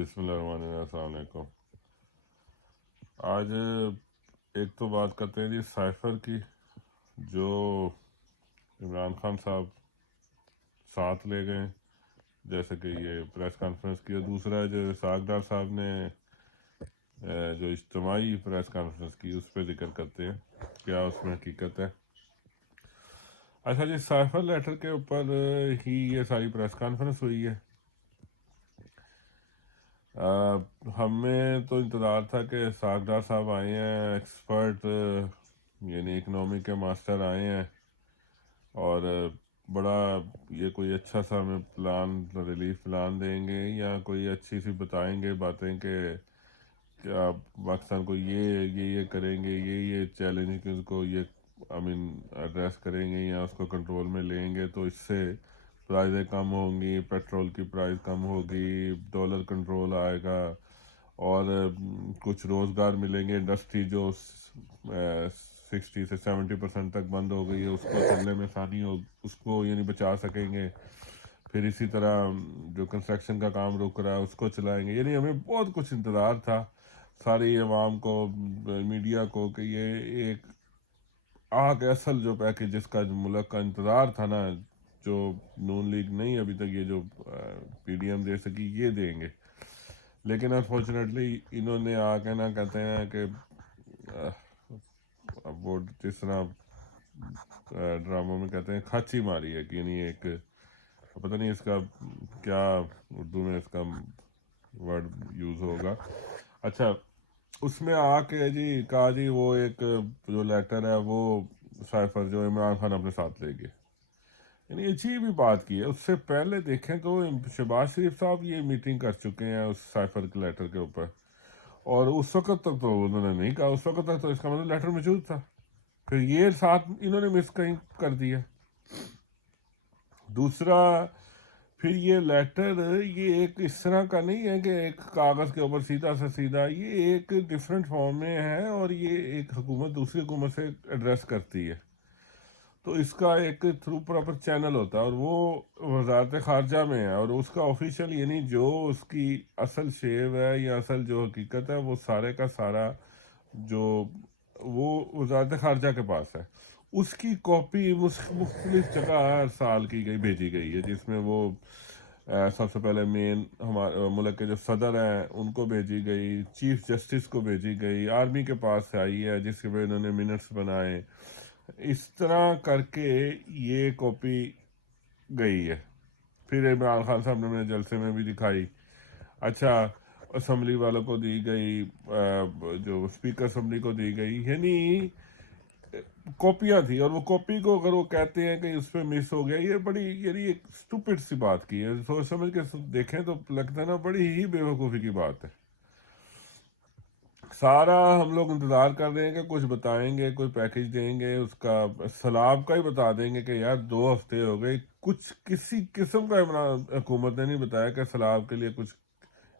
بسم اللہ الرحمن الرحیم، السلام علیکم۔ آج ایک تو بات کرتے ہیں جی سائفر کی، جو عمران خان صاحب ساتھ لے گئے جیسے کہ یہ پریس کانفرنس کی، اور دوسرا جو اسحاق ڈار صاحب نے جو اجتماعی پریس کانفرنس کی، اس پہ ذکر کرتے ہیں کیا اس میں حقیقت ہے۔ اچھا جی، سائفر لیٹر کے اوپر ہی یہ ساری پریس کانفرنس ہوئی ہے۔ ہمیں تو انتظار تھا کہ اسحاق ڈار صاحب آئے ہیں، ایکسپرٹ یعنی اکنامی کے ماسٹر آئے ہیں، اور بڑا یہ کوئی اچھا سا ہمیں پلان، ریلیف پلان دیں گے، یا کوئی اچھی سی بتائیں گے باتیں کہ کیا پاکستان کو یہ کریں گے، یہ چیلنج کو یہ ایڈریس کریں گے، یا اس کو کنٹرول میں لیں گے تو اس سے پرائزیں کم ہوں گی، پیٹرول کی پرائز کم ہوگی، ڈالر کنٹرول آئے گا، اور کچھ روزگار ملیں گے۔ انڈسٹری جو 60 سے 70% تک بند ہو گئی ہے، اس کو چلنے میں آسانی ہو، اس کو یعنی بچا سکیں گے۔ پھر اسی طرح جو کنسٹرکشن کا کام رک رہا ہے اس کو چلائیں گے۔ یعنی ہمیں بہت کچھ انتظار تھا ساری عوام کو، میڈیا کو، کہ یہ ایک کے اصل جو پیکج جس کا ملک کا انتظار تھا نا، جو نون لیگ نہیں ابھی تک یہ جو پی ڈی ایم دے سکی، یہ دیں گے۔ لیکن انفارچونیٹلی انہوں نے آ کے نا کہتے ہیں کہ اب وہ جس طرح ڈراموں میں کہتے ہیں کھاچی ماری ہے، کہ یعنی ایک پتہ نہیں اس کا کیا اردو میں اس کا ورڈ یوز ہوگا۔ اچھا، اس میں آ کے جی کہا جی وہ ایک جو لیٹر ہے وہ سائفر جو عمران خان اپنے ساتھ لے گئے، یعنی عجیب ہی بات کی ہے۔ اس سے پہلے دیکھیں تو شہباز شریف صاحب یہ میٹنگ کر چکے ہیں اس سائفر کے لیٹر کے اوپر، اور اس وقت تک تو انہوں نے نہیں کہا، اس وقت تک تو اس کا مطلب لیٹر موجود تھا، پھر یہ ساتھ انہوں نے مس کہیں کر دیا۔ دوسرا، پھر یہ لیٹر یہ ایک اس طرح کا نہیں ہے کہ ایک کاغذ کے اوپر سیدھا سے سیدھا، یہ ایک ڈیفرنٹ فارم میں ہے، اور یہ ایک حکومت دوسری حکومت سے ایڈریس کرتی ہے، تو اس کا ایک تھرو پراپر چینل ہوتا ہے، اور وہ وزارت خارجہ میں ہے، اور اس کا آفیشیل یعنی جو اس کی اصل شیو ہے یا اصل جو حقیقت ہے، وہ سارے کا سارا جو وہ وزارت خارجہ کے پاس ہے۔ اس کی کاپی مختلف جگہ ہر سال کی گئی بھیجی گئی ہے، جس میں وہ سب سے پہلے مین ہمارے ملک کے جو صدر ہیں ان کو بھیجی گئی، چیف جسٹس کو بھیجی گئی، آرمی کے پاس سے آئی ہے جس کے بعد انہوں نے منٹس بنائے، اس طرح کر کے یہ کاپی گئی ہے۔ پھر عمران خان صاحب نے میرے جلسے میں بھی دکھائی۔ اچھا، اسمبلی والوں کو دی گئی، جو اسپیکر اسمبلی کو دی گئی، یعنی کاپیاں تھی، اور وہ کاپی کو اگر وہ کہتے ہیں کہ اس پہ مس ہو گیا، یہ بڑی یعنی ایک اسٹوپڈ سی بات کی ہے۔ سوچ سمجھ کے دیکھیں تو لگتا ہے نا بڑی ہی بے وقوفی کی بات ہے۔ سارا ہم لوگ انتظار کر رہے ہیں کہ کچھ بتائیں گے، کوئی پیکج دیں گے، اس کا سیلاب کا ہی بتا دیں گے کہ یار 2 ہفتے ہو گئے، کچھ کسی قسم کا عمران حکومت نے نہیں بتایا کہ سیلاب کے لیے کچھ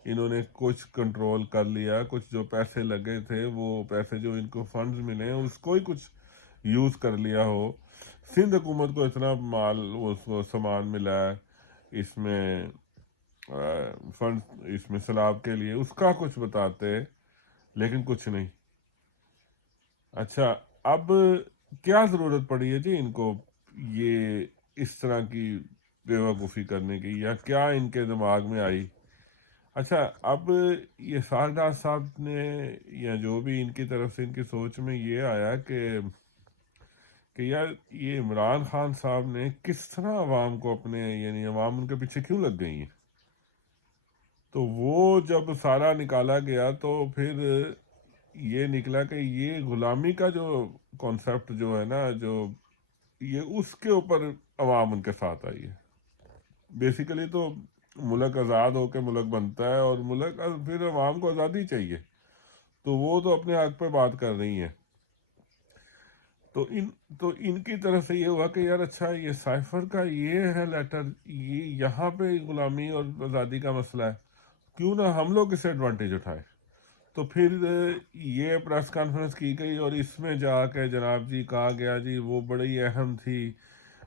انہوں نے کچھ کنٹرول کر لیا، کچھ جو پیسے لگے تھے وہ پیسے جو ان کو فنڈز ملے ہیں اس کو ہی کچھ یوز کر لیا ہو۔ سندھ حکومت کو اتنا مال وہ سامان ملا ہے اس میں فنڈ اس میں سیلاب کے لیے، اس کا کچھ بتاتے، لیکن کچھ نہیں۔ اچھا، اب کیا ضرورت پڑی ہے جی ان کو یہ اس طرح کی بے وقوفی کرنے کی، یا کیا ان کے دماغ میں آئی؟ اچھا، اب یہ ساردار صاحب نے یا جو بھی ان کی طرف سے ان کی سوچ میں یہ آیا کہ یار یہ عمران خان صاحب نے کس طرح عوام کو اپنے یعنی عوام ان کے پیچھے کیوں لگ گئی ہیں، تو وہ جب سارا نکالا گیا تو پھر یہ نکلا کہ یہ غلامی کا جو کانسیپٹ جو ہے نا، جو یہ اس کے اوپر عوام ان کے ساتھ آئی ہے۔ بیسیکلی تو ملک آزاد ہو کے ملک بنتا ہے، اور ملک پھر عوام کو آزادی چاہیے، تو وہ تو اپنے حق پہ بات کر رہی ہیں۔ تو ان کی طرف سے یہ ہوا کہ یار اچھا یہ سائفر کا یہ ہے لیٹر، یہ یہاں پہ غلامی اور آزادی کا مسئلہ ہے، کیوں نہ ہم لوگ اس سے ایڈوانٹیج اٹھائیں۔ تو پھر یہ پریس کانفرنس کی گئی، اور اس میں جا کے جناب جی کہا گیا جی وہ بڑی اہم تھی،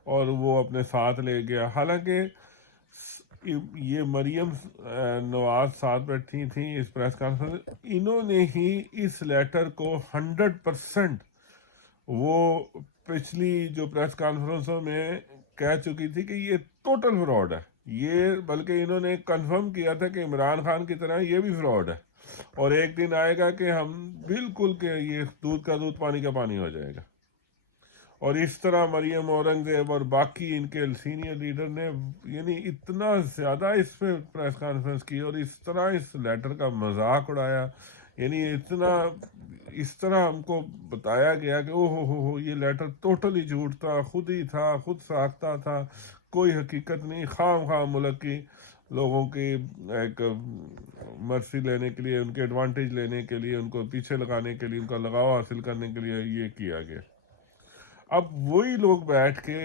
اور وہ اپنے ساتھ لے گیا۔ حالانکہ یہ مریم نواز ساتھ بیٹھی تھیں اس پریس کانفرنس، انہوں نے ہی اس لیٹر کو 100% وہ پچھلی جو پریس کانفرنسوں میں کہہ چکی تھی کہ یہ ٹوٹل فراڈ ہے، یہ بلکہ انہوں نے کنفرم کیا تھا کہ عمران خان کی طرح یہ بھی فراڈ ہے، اور ایک دن آئے گا کہ ہم بالکل کہ یہ دودھ کا دودھ پانی کا پانی ہو جائے گا۔ اور اس طرح مریم اورنگزیب اور باقی ان کے سینئر لیڈر نے یعنی اتنا زیادہ اس پہ پریس کانفرنس کی اور اس طرح اس لیٹر کا مذاق اڑایا، یعنی اتنا اس طرح ہم کو بتایا گیا کہ او ہو یہ لیٹر ٹوٹلی جھوٹ تھا، خود ہی تھا، خود ساختہ تھا، کوئی حقیقت نہیں، خام خام ملک کی لوگوں کی ایک مرسی لینے کے لیے، ان کے ایڈوانٹیج لینے کے لیے، ان کو پیچھے لگانے کے لیے، ان کا لگاؤ حاصل کرنے کے لیے یہ کیا گیا۔ اب وہی لوگ بیٹھ کے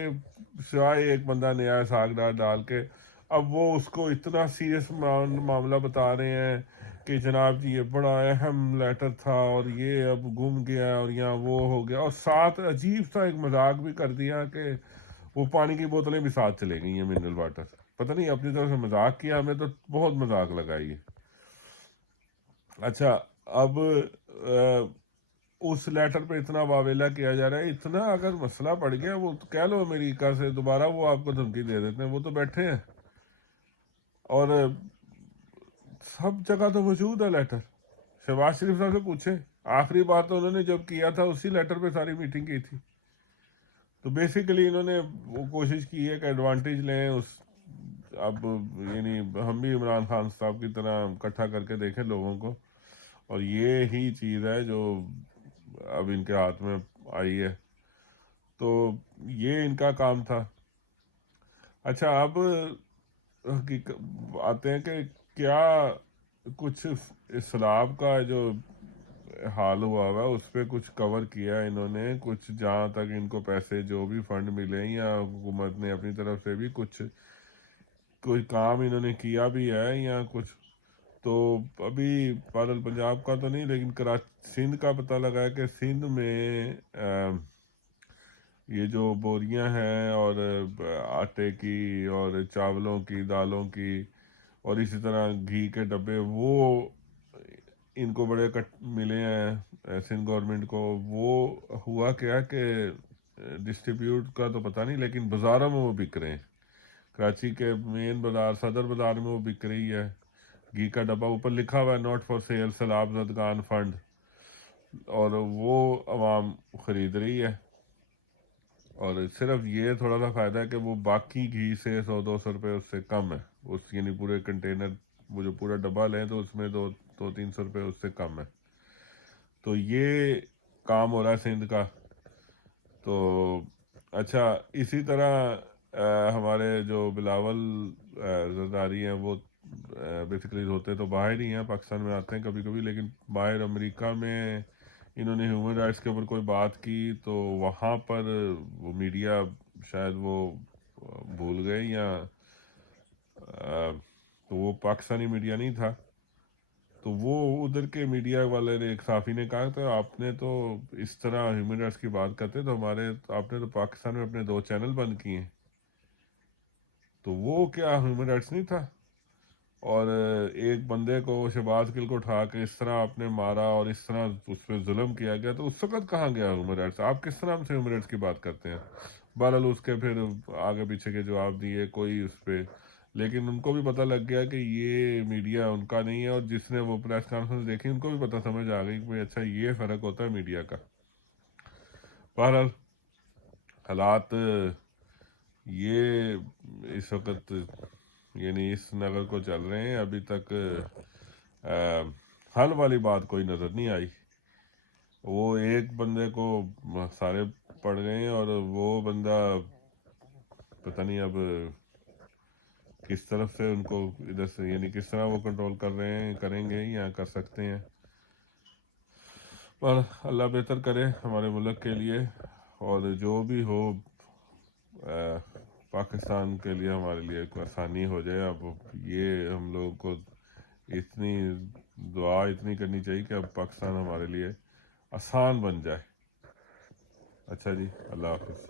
سوائے ایک بندہ نیا ساگ ڈال کے اب وہ اس کو اتنا سیریس معاملہ بتا رہے ہیں کہ جناب جی یہ بڑا اہم لیٹر تھا اور یہ اب گم گیا اور یہاں وہ ہو گیا، اور ساتھ عجیب سا ایک مذاق بھی کر دیا کہ وہ پانی کی بوتلیں بھی ساتھ چلے گئی ہیں، منرل واٹر، پتہ نہیں اپنی طرف سے مذاق کیا، ہمیں تو بہت مذاق لگائی ہے۔ اچھا، اب اس لیٹر پہ اتنا واویلا کیا جا رہا ہے، اتنا اگر مسئلہ پڑ گیا وہ تو کہہ لو امریکہ سے دوبارہ وہ آپ کو دھمکی دے دیتے ہیں، وہ تو بیٹھے ہیں اور سب جگہ تو موجود ہے لیٹر۔ شہباز شریف صاحب سے پوچھیں، آخری بار تو انہوں نے جب کیا تھا اسی لیٹر پہ ساری میٹنگ کی تھی۔ تو بیسیکلی انہوں نے وہ کوشش کی ہے کہ ایڈوانٹیج لیں اس، اب یعنی ہم بھی عمران خان صاحب کی طرح اکٹھا کر کے دیکھیں لوگوں کو، اور یہ ہی چیز ہے جو اب ان کے ہاتھ میں آئی ہے، تو یہ ان کا کام تھا۔ اچھا، اب آتے ہیں کہ کیا کچھ اسلام کا جو حال ہوا ہوا اس پہ کچھ کور کیا انہوں نے، کچھ جہاں تک ان کو پیسے جو بھی فنڈ ملے یا حکومت نے اپنی طرف سے بھی کچھ کوئی کام انہوں نے کیا بھی ہے یا کچھ؟ تو ابھی بادل پنجاب کا تو نہیں، لیکن سندھ کا پتہ لگا ہے کہ سندھ میں یہ جو بوریاں ہیں اور آٹے کی اور چاولوں کی، دالوں کی اور اسی طرح گھی کے ڈبے، وہ ان کو بڑے ملے ہیں سندھ گورنمنٹ کو۔ وہ ہوا کیا کہ ڈسٹریبیوٹ کا تو پتہ نہیں، لیکن بازاروں میں وہ بک رہے ہیں، کراچی کے مین بازار، صدر بازار میں وہ بک رہی ہے گھی کا ڈبہ، اوپر لکھا ہوا ہے نوٹ فار سیل، سیلاب زدگان فنڈ، اور وہ عوام خرید رہی ہے۔ اور صرف یہ تھوڑا سا فائدہ ہے کہ وہ باقی گھی سے 100-200 روپے اس سے کم ہے، اس یعنی پورے کنٹینر وہ جو پورا ڈبہ لیں تو اس میں 200-300 روپے اس سے کم ہے۔ تو یہ کام ہو رہا ہے سندھ کا۔ تو اچھا، اسی طرح ہمارے جو بلاول زرداری ہیں وہ بیسیکلی ہوتے تو باہر ہی ہیں، پاکستان میں آتے ہیں کبھی کبھی، لیکن باہر امریکہ میں انہوں نے ہیومن رائٹس کے اوپر کوئی بات کی تو وہاں پر وہ میڈیا شاید وہ بھول گئے یا تو وہ پاکستانی میڈیا نہیں تھا، تو وہ ادھر کے میڈیا والے نے، ایک صحافی نے کہا تو آپ نے تو اس طرح ہیومن رائٹس کی بات کرتے تو آپ نے تو پاکستان میں اپنے 2 چینل بند کیے ہیں، تو وہ کیا ہیومن رائٹس نہیں تھا؟ اور ایک بندے کو، شہباز گل کو اٹھا کے اس طرح آپ نے مارا اور اس طرح اس پہ ظلم کیا گیا، تو اس وقت کہاں گیا ہیومن رائٹس؟ آپ کس طرح ہم سے ہیومن رائٹس کی بات کرتے ہیں؟ بہرحال اس کے پھر آگے پیچھے کے جواب دیے کوئی اس پہ، لیکن ان کو بھی پتہ لگ گیا کہ یہ میڈیا ان کا نہیں ہے، اور جس نے وہ پریس کانفرنس دیکھی ان کو بھی پتہ سمجھ آ گئی کہ اچھا یہ فرق ہوتا ہے میڈیا کا۔ بہرحال حالات یہ اس وقت یعنی اس نگر کو چل رہے ہیں، ابھی تک حل والی بات کوئی نظر نہیں آئی۔ وہ ایک بندے کو سارے پڑ گئے ہیں اور وہ بندہ پتہ نہیں اب کس طرف سے ان کو ادھر سے یعنی کس طرح وہ کنٹرول کر رہے ہیں، کریں گے یا کر سکتے ہیں، پر اللہ بہتر کرے ہمارے ملک کے لیے، اور جو بھی ہو پاکستان کے لیے ہمارے لیے ایک آسانی ہو جائے۔ اب یہ ہم لوگوں کو اتنی دعا اتنی کرنی چاہیے کہ اب پاکستان ہمارے لیے آسان بن جائے۔ اچھا جی، اللہ حافظ۔